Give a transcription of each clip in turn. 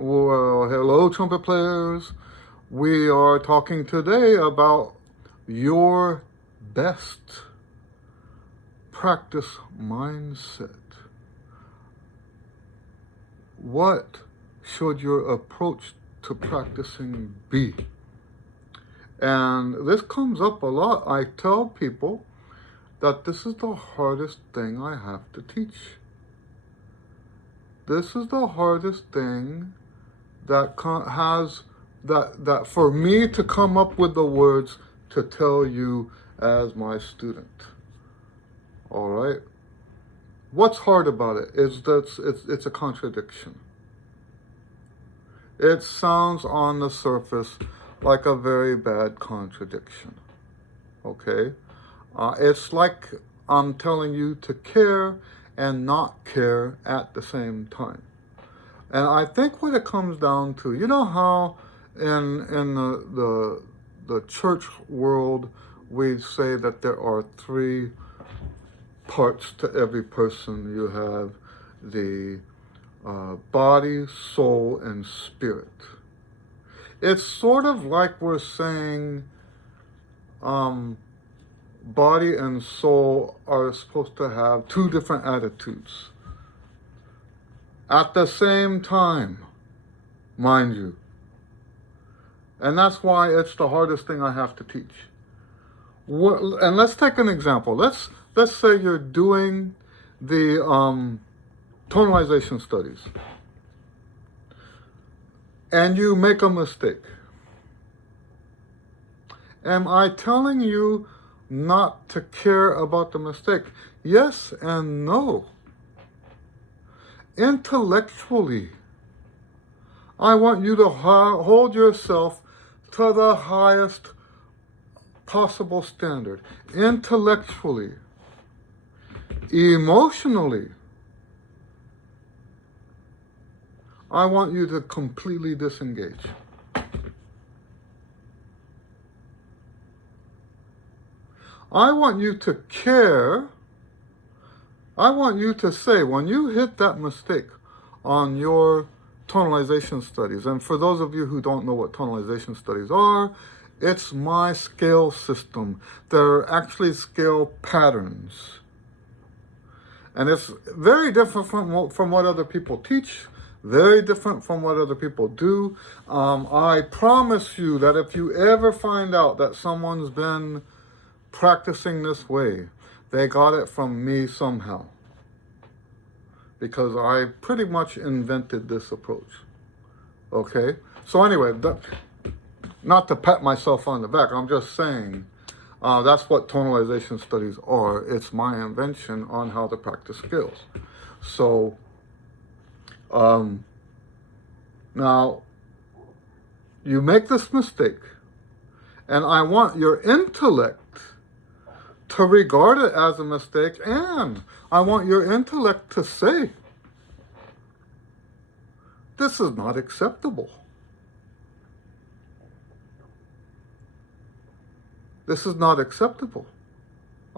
Well, hello, trumpet players. We are talking today about your best practice mindset. What should your approach to practicing be? And this comes up a lot. I tell people that this is the hardest thing I have to teach. This is the hardest thing that for me to come up with the words to tell you as my student. All right. What's hard about it is that it's a contradiction. It sounds on the surface like a very bad contradiction. Okay. It's like I'm telling you to care and not care at the same time. And I think what it comes down to, you know how in the church world we say that there are three parts to every person. You have the body, soul, and spirit. It's sort of like we're saying body and soul are supposed to have two different attitudes at the same time, mind you. And that's why it's the hardest thing I have to teach. And let's take an example. Let's say you're doing the tonalization studies and you make a mistake. Am I telling you not to care about the mistake? Yes and no. Intellectually, I want you to hold yourself to the highest possible standard. Intellectually, emotionally, I want you to completely disengage. I want you to care. I want you to say, when you hit that mistake on your tonalization studies, and for those of you who don't know what tonalization studies are, it's my scale system. They're actually scale patterns. And it's very different from what other people teach, very different from what other people do. I promise you that if you ever find out that someone's been practicing this way, they got it from me somehow, because I pretty much invented this approach. Okay? So anyway, not to pat myself on the back, I'm just saying that's what tonalization studies are. It's my invention on how to practice skills. So now you make this mistake, and I want your intellect to regard it as a mistake, and I want your intellect to say, this is not acceptable. This is not acceptable.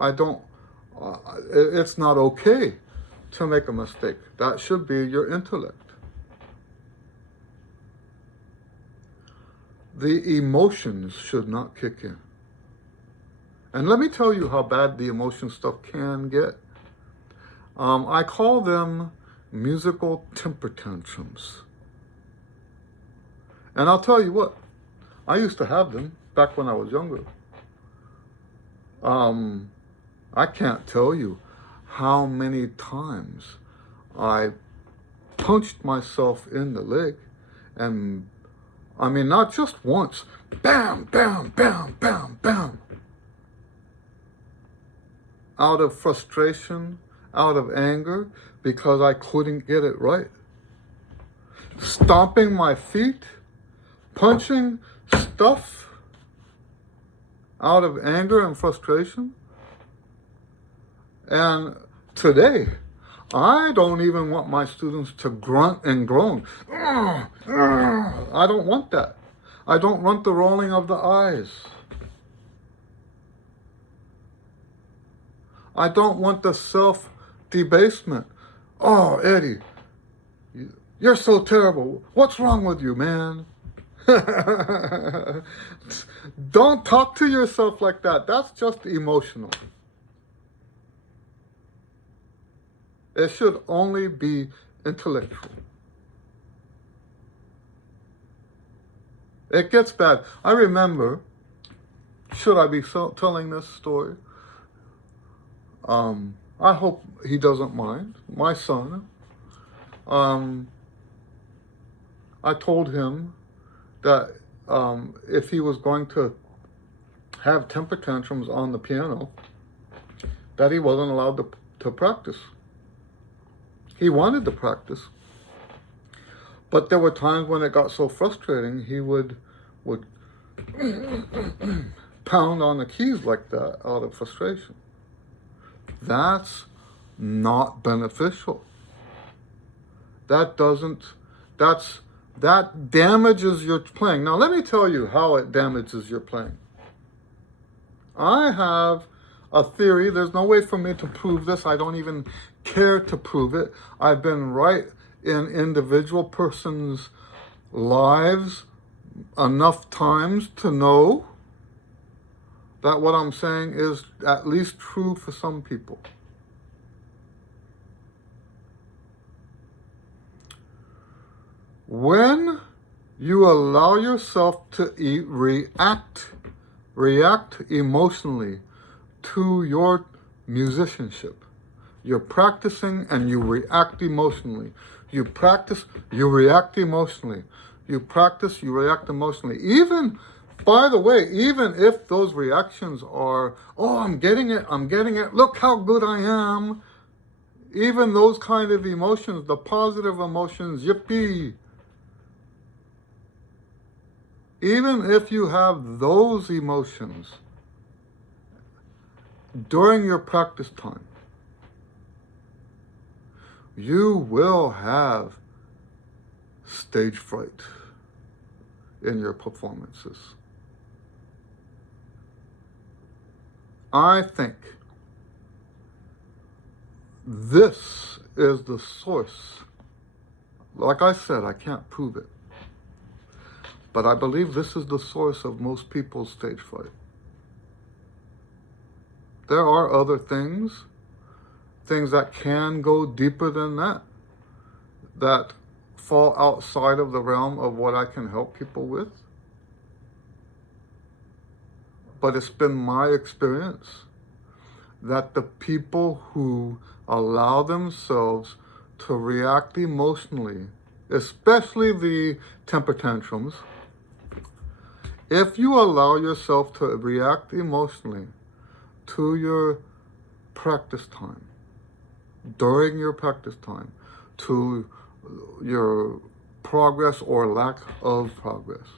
It's not okay to make a mistake. That should be your intellect. The emotions should not kick in. And let me tell you how bad the emotion stuff can get. I call them musical temper tantrums. And I'll tell you what, I used to have them back when I was younger. I can't tell you how many times I punched myself in the leg, and I mean, not just once, bam, bam, bam, bam, bam. Out of frustration, out of anger, because I couldn't get it right. Stomping my feet, punching stuff out of anger and frustration. And today, I don't even want my students to grunt and groan. I don't want that. I don't want the rolling of the eyes. I don't want the self-debasement. Oh, Eddie, You're so terrible. What's wrong with you, man? Don't talk to yourself like that. That's just emotional. It should only be intellectual. It gets bad. I remember, should I be telling this story? I hope he doesn't mind. My son, I told him that if he was going to have temper tantrums on the piano, that he wasn't allowed to practice. He wanted to practice, but there were times when it got so frustrating, he would pound on the keys like that out of frustration. That's not beneficial. That damages your playing. Now let me tell you how it damages your playing. I have a theory. There's no way for me to prove this. I don't even care to prove it. I've been right in individual persons' lives enough times to know that what I'm saying is at least true for some people. When you allow yourself to react emotionally to your musicianship, you're practicing and you react emotionally. You practice, you react emotionally. You practice, you react emotionally. Even, by the way, even if those reactions are, oh, I'm getting it, look how good I am. Even those kind of emotions, the positive emotions, yippee. Even if you have those emotions during your practice time, you will have stage fright in your performances. I think this is the source. Like I said, I can't prove it, but I believe this is the source of most people's stage fright. There are other things that can go deeper than that fall outside of the realm of what I can help people with. But it's been my experience that the people who allow themselves to react emotionally, especially the temper tantrums, if you allow yourself to react emotionally to your practice time, during your practice time, to your progress or lack of progress,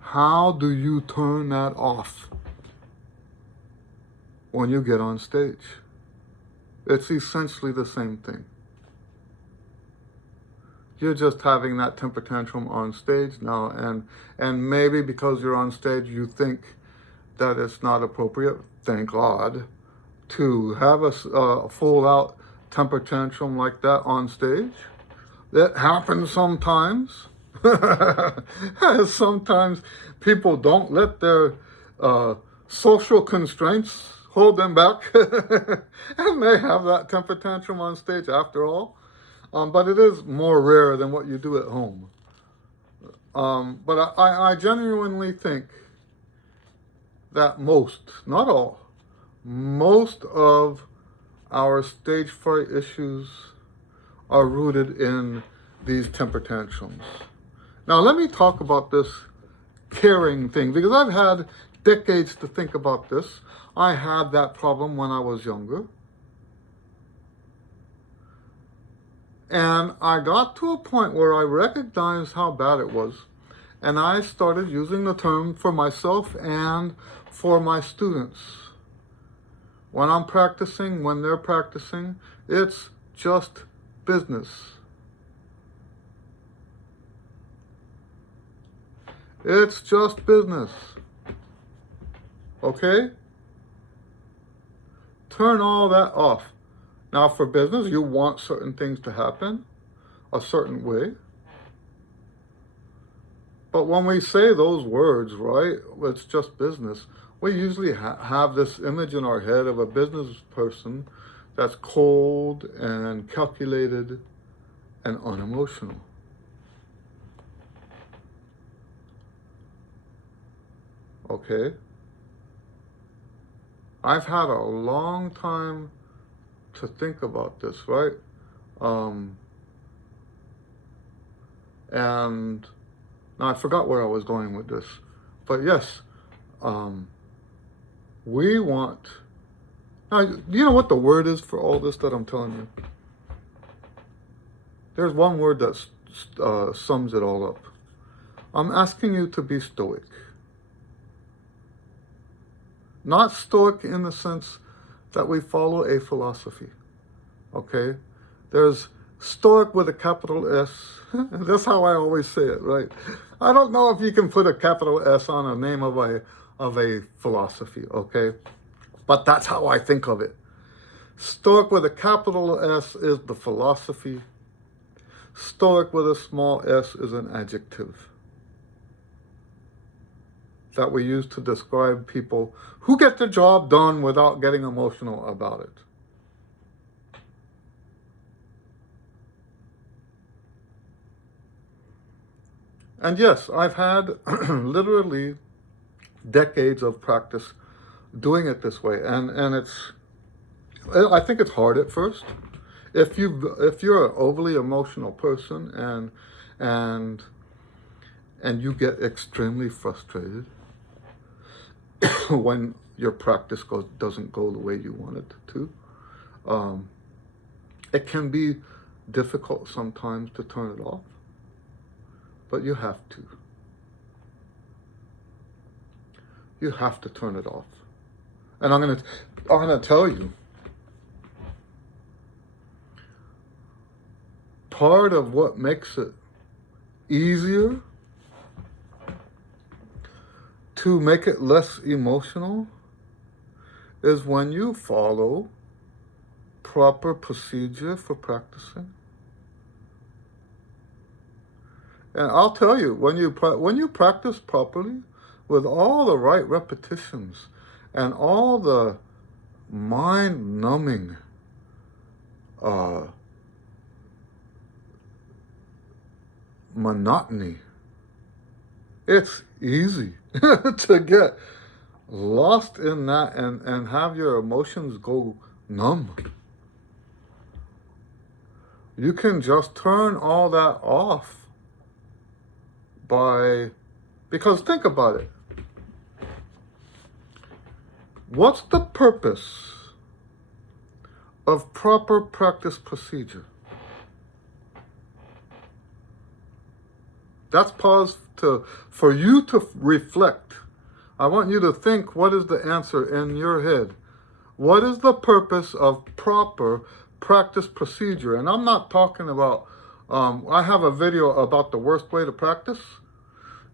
how do you turn that off when you get on stage? It's essentially the same thing. You're just having that temper tantrum on stage now, and maybe because you're on stage, you think that it's not appropriate, thank God, to have a full-out temper tantrum like that on stage. That happens sometimes. Sometimes people don't let their social constraints hold them back, and they have that temper tantrum on stage after all. But it is more rare than what you do at home. But I genuinely think that most, not all, most of our stage fright issues are rooted in these temper tantrums. Now let me talk about this caring thing, because I've had decades to think about this. I had that problem when I was younger. And I got to a point where I recognized how bad it was. And I started using the term for myself and for my students. When I'm practicing, when they're practicing, it's just business. It's just business. Okay? Turn all that off. Now for business, you want certain things to happen. a certain way. But when we say those words, right, it's just business. We usually have this image in our head of a business person that's cold and calculated and unemotional. Okay? I've had a long time to think about this, right? And now I forgot where I was going with this. But yes, we want... Now, do you know what the word is for all this that I'm telling you? There's one word that sums it all up. I'm asking you to be stoic. Not stoic in the sense that we follow a philosophy, okay? There's stoic with a capital S. That's how I always say it, right? I don't know if you can put a capital S on a name of a philosophy, okay? But that's how I think of it. Stoic with a capital S is the philosophy. Stoic with a small s is an adjective that we use to describe people who get the job done without getting emotional about it. And yes, I've had literally decades of practice doing it this way, and I think it's hard at first. If you're an overly emotional person and you get extremely frustrated when your practice doesn't go the way you want it to, it can be difficult sometimes to turn it off, but you have to. You have to turn it off. And I'm gonna tell you, part of what makes it easier to make it less emotional is when you follow proper procedure for practicing. And I'll tell you, when you practice properly, with all the right repetitions and all the mind-numbing monotony, it's easy to get lost in that and have your emotions go numb. You can just turn all that off because think about it. What's the purpose of proper practice procedure? That's pause for you to reflect. I want you to think, what is the answer in your head? What is the purpose of proper practice procedure? And I'm not talking about, I have a video about the worst way to practice,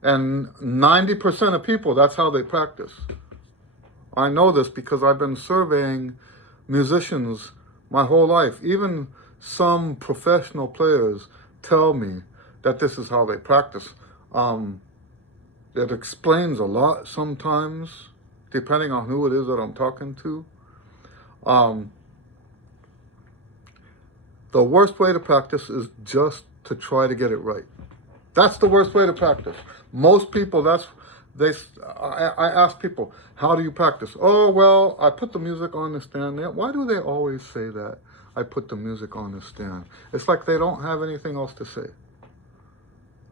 and 90% of people, that's how they practice. I know this because I've been surveying musicians my whole life. Even some professional players tell me that this is how they practice. It explains a lot sometimes, depending on who it is that I'm talking to. The worst way to practice is just to try to get it right. That's the worst way to practice. Most people, I ask people, how do you practice? Oh, well, I put the music on the stand. Why do they always say that? I put the music on the stand. It's like they don't have anything else to say.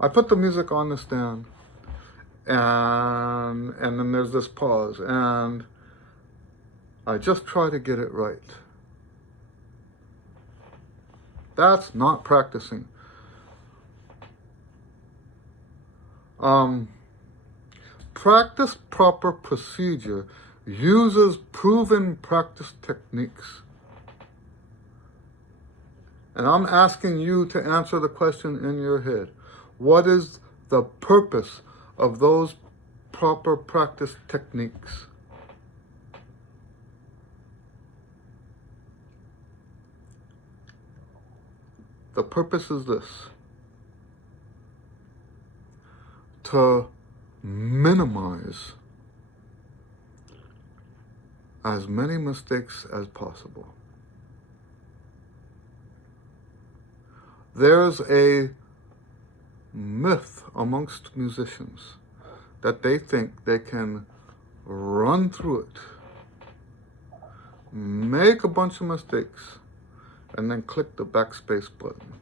I put the music on the stand, and then there's this pause, and I just try to get it right. That's not practicing. Practice proper procedure uses proven practice techniques. And I'm asking you to answer the question in your head. What is the purpose of those proper practice techniques? The purpose is this: to minimize as many mistakes as possible. There's a myth amongst musicians that they think they can run through it, make a bunch of mistakes, and then click the backspace button.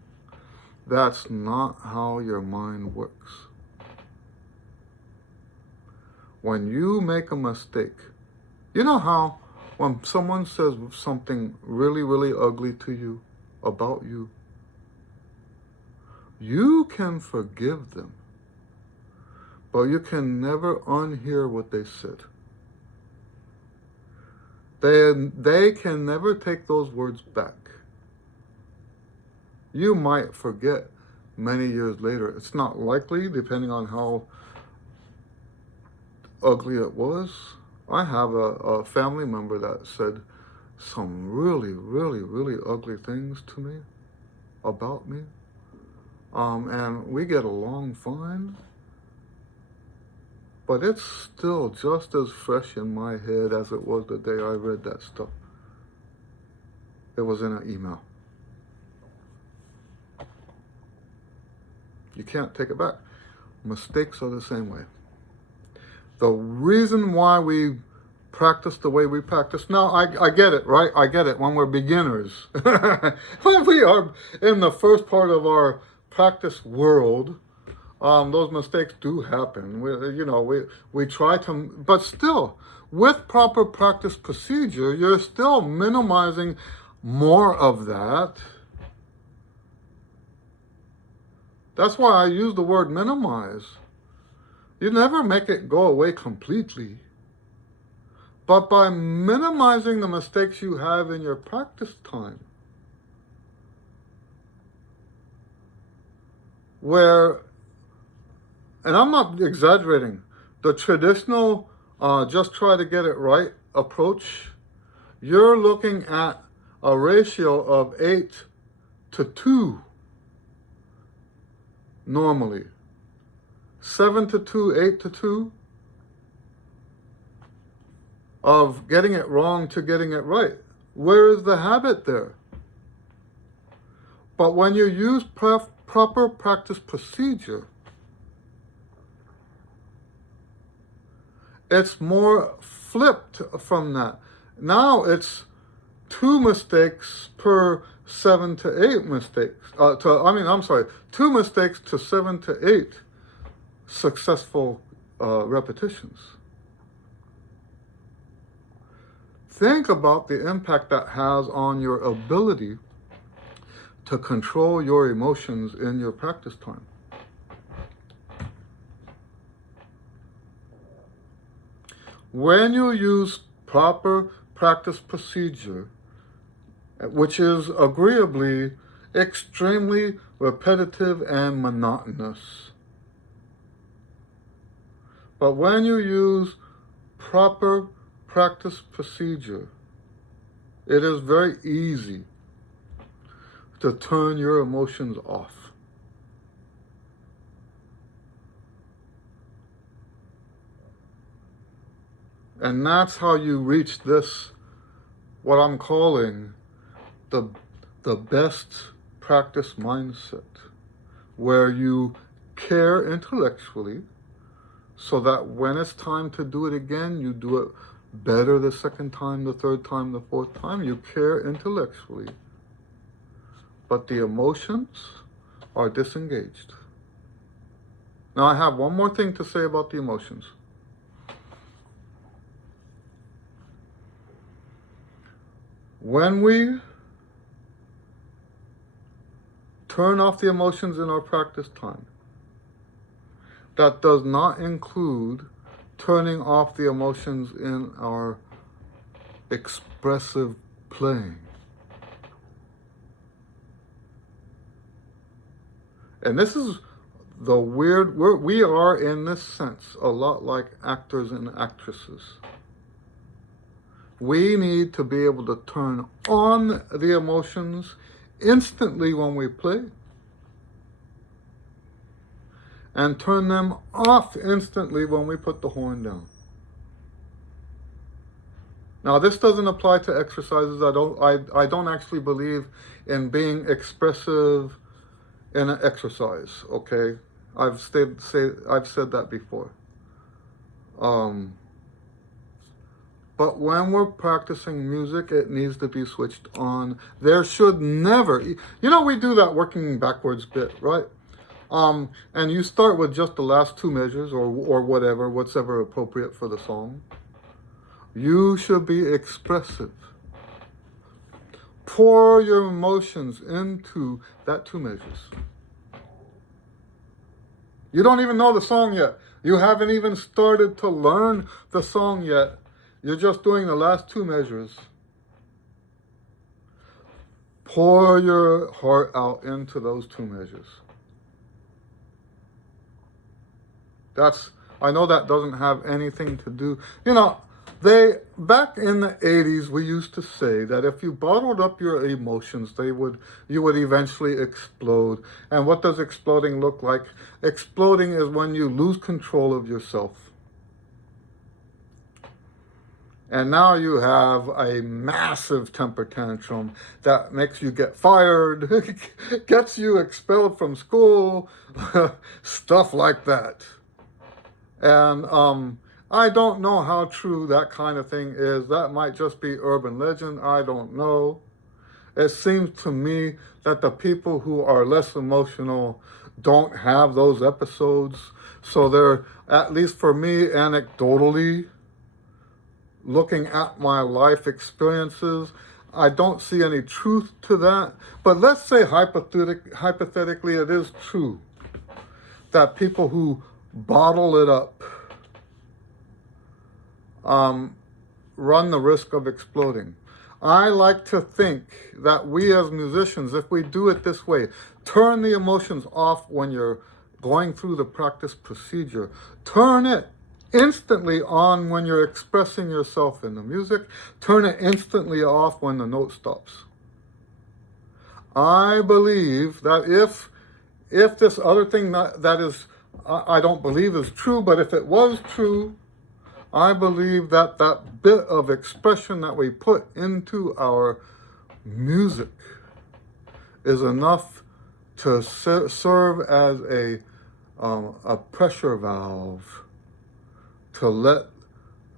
That's not how your mind works. When you make a mistake, you know how when someone says something really, really ugly to you, about you, you can forgive them, but you can never unhear what they said. They can never take those words back. You might forget many years later. It's not likely, depending on how ugly it was. I have a family member that said some really, really, really ugly things to me, about me. And we get along fine. But it's still just as fresh in my head as it was the day I read that stuff. It was in an email. You can't take it back. Mistakes are the same way. The reason why we practice the way we practice, now I get it, right? I get it when we're beginners. When we are in the first part of our practice world, those mistakes do happen. We try to, but still, with proper practice procedure, you're still minimizing more of that. That's why I use the word minimize. You never make it go away completely. But by minimizing the mistakes you have in your practice time, where, and I'm not exaggerating, the traditional just try to get it right approach, you're looking at a ratio of 8 to 2 normally. 7 to 2, 8 to 2 of getting it wrong to getting it right. Where is the habit there? But when you use proper practice procedure, it's more flipped from that. Now it's 2 mistakes per 7 to 8 mistakes. 2 mistakes to 7 to 8 successful repetitions. Think about the impact that has on your ability to control your emotions in your practice time. When you use proper practice procedure, which is agreeably extremely repetitive and monotonous, but when you use proper practice procedure, it is very easy to turn your emotions off. And that's how you reach this, what I'm calling the best practice mindset, where you care intellectually, so that when it's time to do it again, you do it better the second time, the third time, the fourth time. You care intellectually, but the emotions are disengaged. Now, I have one more thing to say about the emotions. When we turn off the emotions in our practice time, that does not include turning off the emotions in our expressive playing. And this is the weird, we are in this sense a lot like actors and actresses. We need to be able to turn on the emotions instantly when we play, and turn them off instantly when we put the horn down. Now, this doesn't apply to exercises. I don't actually believe in being expressive in an exercise. Okay, I've said that before. But when we're practicing music, it needs to be switched on. There should never, we do that working backwards bit, right? And you start with just the last two measures or what's ever appropriate for the song. You should be expressive. Pour your emotions into that two measures. You don't even know the song yet. You haven't even started to learn the song yet. You're just doing the last two measures. Pour your heart out into those two measures. I know that doesn't have anything to do, back in the 80s, we used to say that if you bottled up your emotions, you would eventually explode. And what does exploding look like? Exploding is when you lose control of yourself. And now you have a massive temper tantrum that makes you get fired, gets you expelled from school, stuff like that. And I don't know how true that kind of thing is. That might just be urban legend. I don't know. It seems to me that the people who are less emotional don't have those episodes. So they're, at least for me, anecdotally, looking at my life experiences, I don't see any truth to that. But let's say hypothetically it is true that people who bottle it up run the risk of exploding. I like to think that we as musicians, if we do it this way, turn the emotions off when you're going through the practice procedure. Turn it instantly on when you're expressing yourself in the music. Turn it instantly off when the note stops. I believe that if this other thing that is, I don't believe is true, but if it was true, I believe that that bit of expression that we put into our music is enough to serve as a pressure valve to let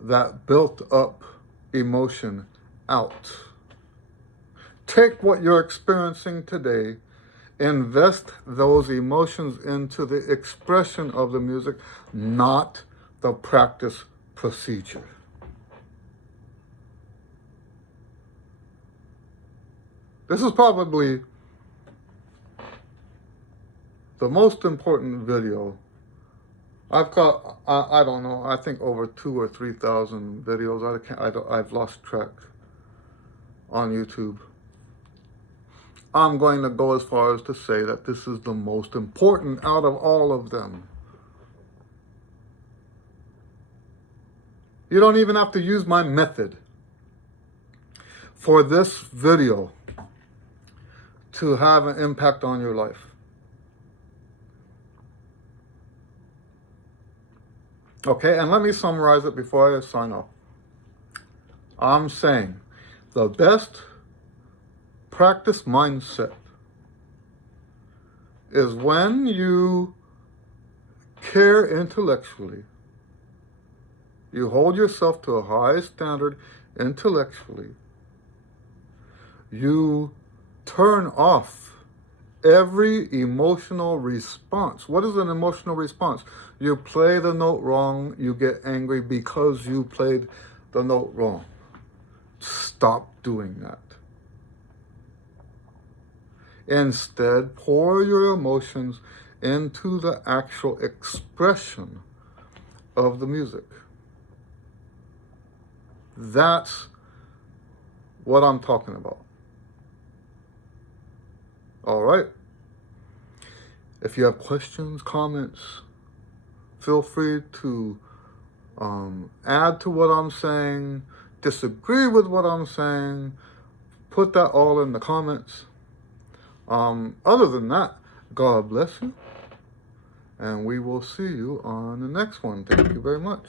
that built up emotion out. Take what you're experiencing today, invest those emotions into the expression of the music, not the practice procedure. This is probably the most important video. I've got, I don't know, I think over 2,000 or 3,000 videos. I've lost track on YouTube. I'm going to go as far as to say that this is the most important out of all of them. You don't even have to use my method for this video to have an impact on your life. Okay, and let me summarize it before I sign off. I'm saying the best practice mindset is when you care intellectually, you hold yourself to a high standard intellectually, you turn off every emotional response. What is an emotional response? You play the note wrong, you get angry because you played the note wrong. Stop doing that. Instead, pour your emotions into the actual expression of the music. That's what I'm talking about. All right. If you have questions, comments, feel free to add to what I'm saying, disagree with what I'm saying, put that all in the comments. Other than that, God bless you, and we will see you on the next one. Thank you very much.